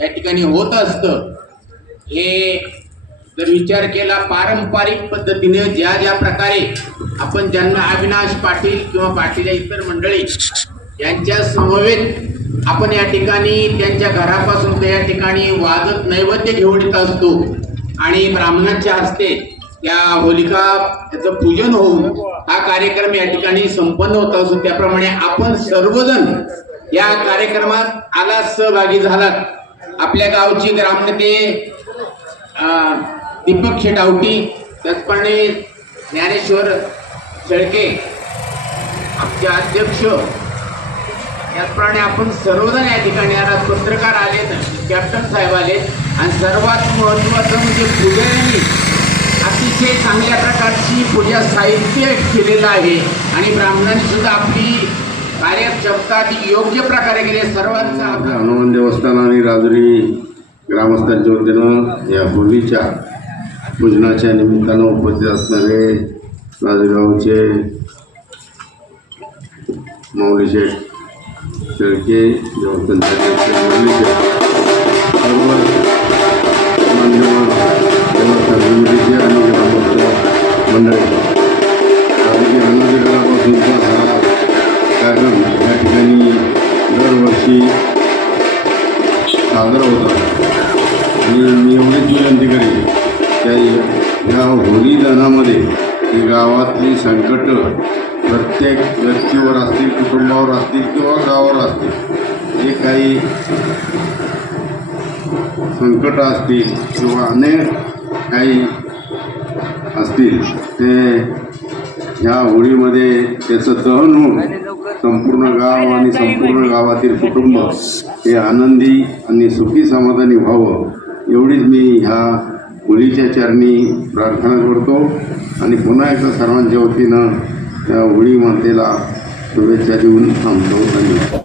ठिकाणी होत असतं. हे जर विचार केला पारंपरिक पद्धतीने ज्या ज्या प्रकारे आपण ज्यांना अविनाश पाटील किंवा पाटील इतर मंडळी यांच्या समवेत आपण या ठिकाणी त्यांच्या घरापासून ते या ठिकाणी वाजत नैवेद्य घेऊन येत असतो आणि ब्राह्मणांच्या हस्ते त्या होलिका त्याचं पूजन होऊन हा कार्यक्रम या ठिकाणी संपन्न होत असतो. त्याप्रमाणे आपण सर्वजण या कार्यक्रमात आला सहभागी झालात. आपल्या गावची ग्रामनेते दीपक शेटावटी त्याचप्रमाणे ज्ञानेश्वर शेळके आमचे अध्यक्ष त्याचप्रमाणे आपण सर्वजण या ठिकाणी आज पत्रकार आलेत कॅप्टन साहेब आलेत. आणि सर्वात महत्त्वाचं म्हणजे पुजाऱ्यांनी अतिशय चांगल्या प्रकारची पूजा साहित्य केलेलं आहे. आणि ब्राह्मणांनी सुद्धा आपली कार्यक्षमता ती योग्य प्रकारे केली सर्वांचा हनुमान देवस्थान आणि राजुरी ग्रामस्थांच्या वतीनं या पूर्वीच्या पूजनाच्या निमित्तानं उपस्थित असणारे राजूगावचे माऊली शेठ शेळके देवस्थानचे अध्यक्ष मान्यवर दरवर्षी साजरा होता. आणि मी एवढीच विनंती करेन त्या ह्या होलीदानामध्ये ही गावातली संकट प्रत्येक व्यक्तीवर असतील कुटुंबावर असतील किंवा गावावर असतील जे काही संकट असतील किंवा अनेक काही असतील ते ह्या होळीमध्ये त्याचं दहन होऊन संपूर्ण गाव आणि संपूर्ण गावातील कुटुंब हे आनंदी आणि सुखी समाधानी व्हावं एवढीच मी ह्या होळीच्या चरणी प्रार्थना करतो. आणि पुन्हा एकदा सर्वांच्या वतीनं त्या होळी मातेला शुभेच्छा देऊन थांबतो. धन्यवाद.